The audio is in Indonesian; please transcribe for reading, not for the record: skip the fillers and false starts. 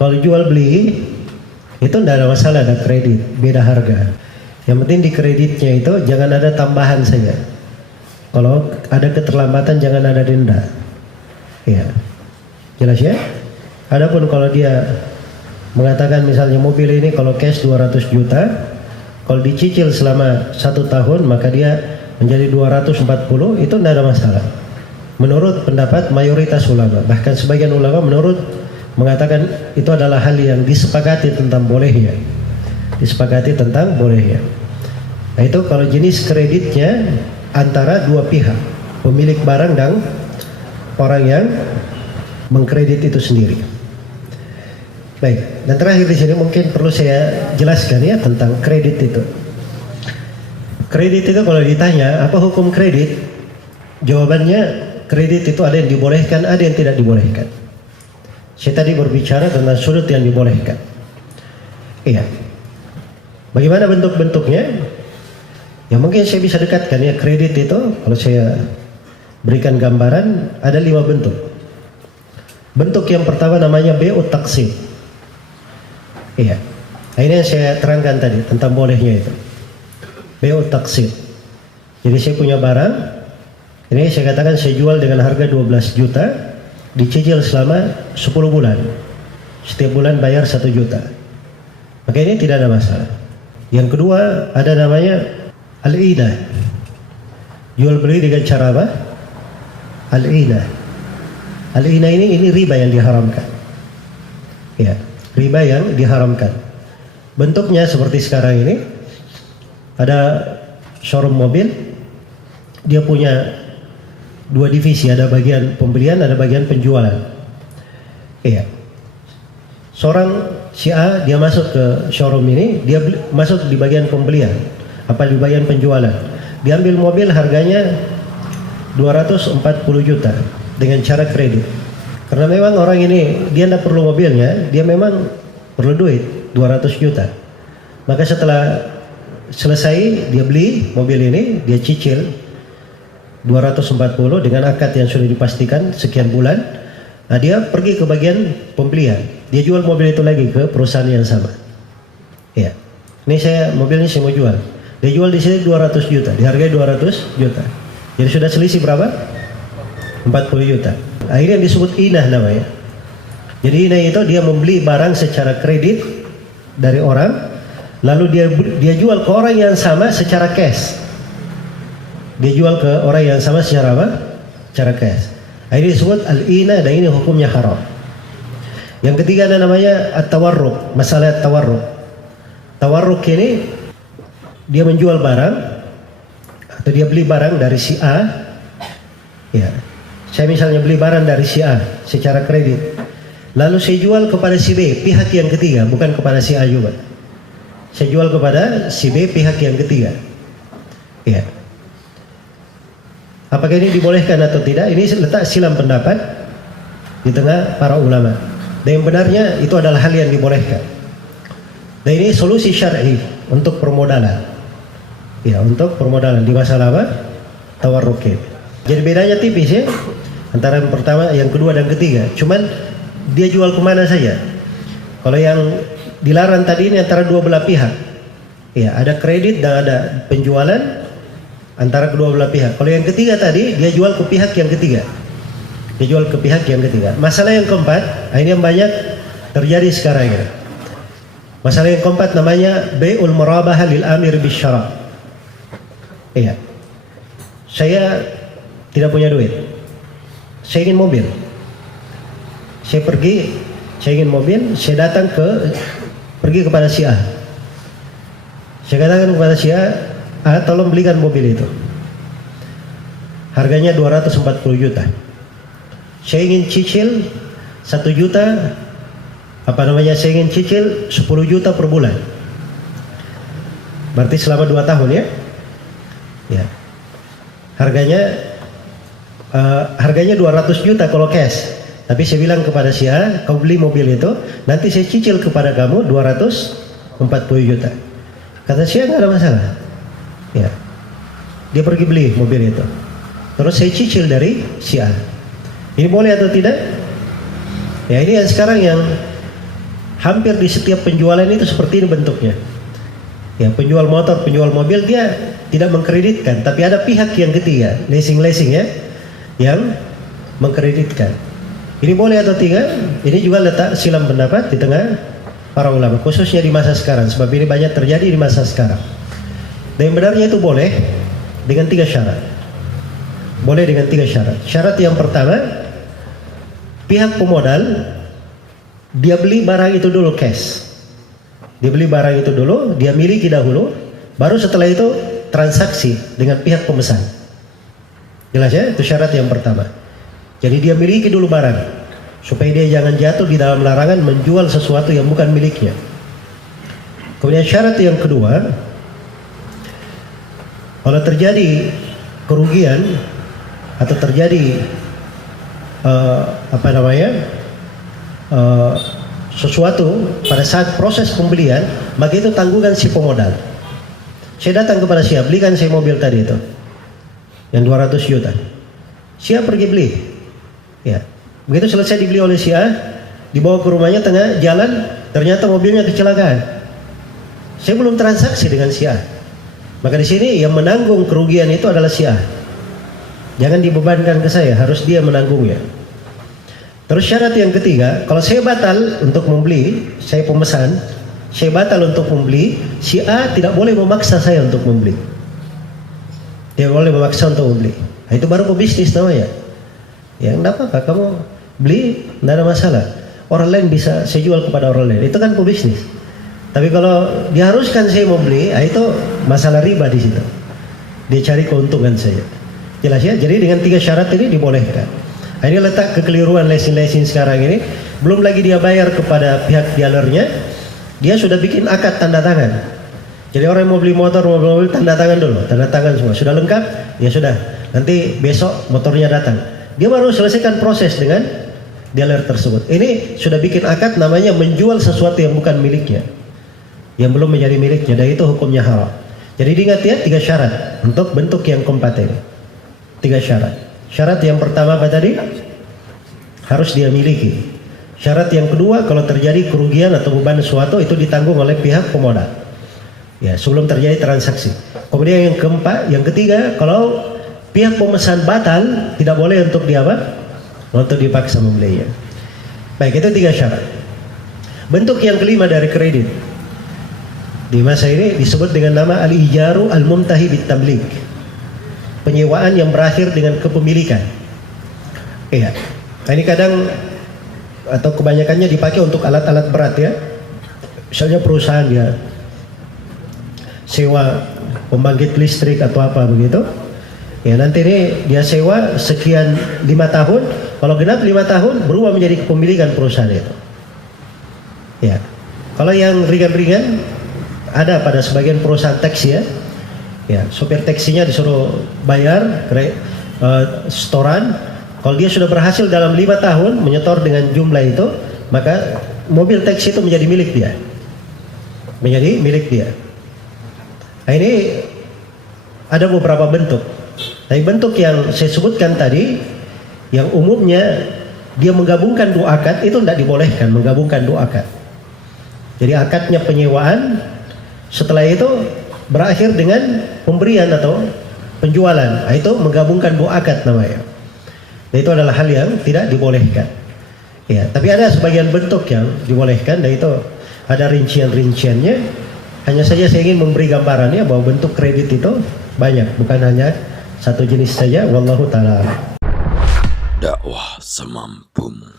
Kalau jual beli itu tidak ada masalah, ada kredit, beda harga. Yang penting di kreditnya itu jangan ada tambahan saja. Kalau ada keterlambatan jangan ada denda. Ya, jelas ya. Adapun kalau dia mengatakan misalnya mobil ini kalau cash 200 juta, kalau dicicil selama 1 tahun maka dia menjadi 240, itu tidak ada masalah. Menurut pendapat mayoritas ulama, bahkan sebagian ulama mengatakan itu adalah hal yang disepakati tentang bolehnya. Disepakati tentang bolehnya. Nah itu kalau jenis kreditnya antara dua pihak, pemilik barang dan orang yang mengkredit itu sendiri. Baik, dan terakhir di sini mungkin perlu saya jelaskan ya tentang kredit itu. Kredit itu kalau ditanya apa hukum kredit, jawabannya kredit itu ada yang dibolehkan, ada yang tidak dibolehkan. Saya tadi berbicara tentang sudut yang dibolehkan. Iya. Bagaimana bentuk-bentuknya? Ya mungkin saya bisa dekatkan ya, kredit itu kalau saya berikan gambaran ada 5 bentuk. Bentuk yang pertama namanya B.U. Taqsid. Iya. Nah, ini yang saya terangkan tadi tentang bolehnya itu. B.U. Taqsid. Jadi saya punya barang, ini saya katakan saya jual dengan harga 12 juta, dicicil selama 10 bulan. Setiap bulan bayar 1 juta. Maka ini tidak ada masalah. Yang kedua ada namanya al-inah. Jual beli dengan cara apa? Al-inah. Al-inah ini riba yang diharamkan. Ya, riba yang diharamkan. Bentuknya seperti sekarang ini. Ada showroom mobil, dia punya 2 divisi, ada bagian pembelian, ada bagian penjualan. Iya. Seorang si A dia masuk ke showroom ini, dia masuk di bagian pembelian, apa di bagian penjualan. Dia ambil mobil harganya 240 juta dengan cara kredit. Karena memang orang ini dia tidak perlu mobilnya, dia memang perlu duit 200 juta. Maka setelah selesai dia beli mobil ini, dia cicil 240 dengan akad yang sudah dipastikan sekian bulan. Nah dia pergi ke bagian pembelian, dia jual mobil itu lagi ke perusahaan yang sama. Ya, ini saya mobilnya saya mau jual, dia jual di sini 200 juta, dihargai 200 juta. Jadi sudah selisih berapa? 40 juta. Nah, ini yang disebut inah namanya. Jadi inah itu dia membeli barang secara kredit dari orang, lalu dia jual ke orang yang sama secara cash. Dia jual ke orang yang sama secara apa? Secara cash. Nah, ini disebut al-inah dan ini hukumnya haram. Yang ketiga ada namanya at-tawarruk, masalah at-tawarruk. Tawarruk ini dia menjual barang atau dia beli barang dari si A. Ya. Saya misalnya beli barang dari si A secara kredit. Lalu saya jual kepada si B, pihak yang ketiga, bukan kepada si A juga. Saya jual kepada si B, pihak yang ketiga. Ya. Apakah ini dibolehkan atau tidak? Ini letak silang pendapat di tengah para ulama. Dan yang benarnya itu adalah hal yang dibolehkan. Dan ini solusi syar'i untuk permodalan. Ya, untuk permodalan di masalah apa? Tawarruk. Jadi bedanya tipis ya antara yang pertama, yang kedua dan ketiga. Cuman dia jual kemana saja. Kalau yang dilarang tadi ini antara dua belah pihak. Ya, ada kredit dan ada penjualan antara kedua belah pihak. Kalau yang ketiga tadi dia jual ke pihak yang ketiga. Dia jual ke pihak yang ketiga. Masalah yang keempat, ini yang banyak terjadi sekarang ya. Masalah yang keempat namanya bai'ul murabahah lil amir bisyara'. Iya. Saya tidak punya duit. Saya ingin mobil. Saya ingin mobil, saya datang pergi kepada si A. Saya katakan kepada si A, tolong belikan mobil itu. Harganya 240 juta. Saya ingin cicil 1 juta, saya ingin cicil 10 juta per bulan. Berarti selama 2 tahun ya. Ya. Harganya 200 juta kalau cash. Tapi saya bilang kepada si A, kau beli mobil itu, nanti saya cicil kepada kamu 240 juta. Kata si A, nggak ada masalah. Ya, dia pergi beli mobil itu. Terus saya cicil dari si A. Ini boleh atau tidak? Ya, ini yang sekarang yang hampir di setiap penjualan itu seperti ini bentuknya. Ya, penjual motor, penjual mobil dia tidak mengkreditkan, tapi ada pihak yang ketiga, leasing ya, yang mengkreditkan. Ini boleh atau tidak? Ini juga letak silam pendapat di tengah para ulama, khususnya di masa sekarang, sebab ini banyak terjadi di masa sekarang. Dan yang benarnya itu boleh dengan 3 syarat. Boleh dengan 3 syarat. Syarat yang pertama, pihak pemodal dia beli barang itu dulu cash. Dia beli barang itu dulu, dia miliki dahulu, baru setelah itu transaksi dengan pihak pemesan. Jelas ya? Itu syarat yang pertama. Jadi dia miliki dulu barang, supaya dia jangan jatuh di dalam larangan menjual sesuatu yang bukan miliknya. Kemudian syarat yang kedua, kalau terjadi kerugian atau terjadi sesuatu pada saat proses pembelian, maka itu tanggungan si pemodal. Saya datang kepada Sia, belikan saya mobil tadi itu yang 200 juta. Sia pergi beli, ya. Begitu selesai dibeli oleh Sia, dibawa ke rumahnya, tengah jalan ternyata mobilnya kecelakaan. Saya belum transaksi dengan Sia, maka di sini yang menanggung kerugian itu adalah Sia. Jangan dibebankan ke saya, harus dia menanggungnya. Terus syarat yang ketiga, kalau saya batal untuk membeli, saya pemesan, saya batal untuk membeli, si A tidak boleh memaksa saya untuk membeli. Dia boleh memaksa untuk membeli. Nah, itu baru pebisnis namanya. Ya enggak apa-apa, kamu beli, enggak ada masalah. Orang lain bisa saya jual kepada orang lain. Itu kan pebisnis. Tapi kalau diharuskan saya membeli, nah itu masalah riba di situ. Dia cari keuntungan saja. Jelas ya? Jadi dengan 3 syarat ini dibolehkan. Nah, ini letak kekeliruan leasing sekarang ini. Belum lagi dia bayar kepada pihak dealernya, dia sudah bikin akad tanda tangan. Jadi orang yang mau beli motor, mobil tanda tangan dulu, tanda tangan semua. Sudah lengkap? Ya sudah. Nanti besok motornya datang. Dia baru selesaikan proses dengan dealer tersebut. Ini sudah bikin akad, namanya menjual sesuatu yang bukan miliknya, yang belum menjadi miliknya, dan itu hukumnya haram. Jadi diingat ya, 3 syarat untuk bentuk yang kompeten. 3 syarat. Syarat yang pertama apa tadi? Harus dia miliki. Syarat yang kedua, kalau terjadi kerugian atau beban sesuatu itu ditanggung oleh pihak pemodal. Ya, sebelum terjadi transaksi. Kemudian yang keempat, yang ketiga, kalau pihak pemesan batal, tidak boleh untuk dia apa? Untuk dipaksa membelinya. Baik, itu 3 syarat. Bentuk yang kelima dari kredit di masa ini disebut dengan nama al-ijaru al-muntahi bit-tamlik. Penyewaan yang berakhir dengan kepemilikan. Iya. Nah, ini kadang atau kebanyakannya dipakai untuk alat-alat berat ya. Misalnya perusahaan ya sewa pembangkit listrik atau apa begitu. Ya, nanti ini dia sewa sekian 5 tahun. Kalau genap 5 tahun berubah menjadi kepemilikan perusahaan itu. Ya. Kalau yang ringan-ringan ada pada sebagian perusahaan taksi ya. Ya, sopir taksinya disuruh bayar setoran. Kalau dia sudah berhasil dalam 5 tahun menyetor dengan jumlah itu, maka mobil taksi itu menjadi milik dia. Menjadi milik dia. Nah, ini ada beberapa bentuk. Tapi bentuk yang saya sebutkan tadi, yang umumnya dia menggabungkan 2 akad, itu tidak dibolehkan menggabungkan 2 akad. Jadi akadnya penyewaan, setelah itu berakhir dengan pemberian atau penjualan. Nah, itu menggabungkan 2 akad namanya. Dan itu adalah hal yang tidak dibolehkan. Ya, tapi ada sebagian bentuk yang dibolehkan, dan itu ada rincian-rinciannya. Hanya saja saya ingin memberi gambarannya bahwa bentuk kredit itu banyak, bukan hanya satu jenis saja. Wallahu ta'ala. Dakwah semampumu.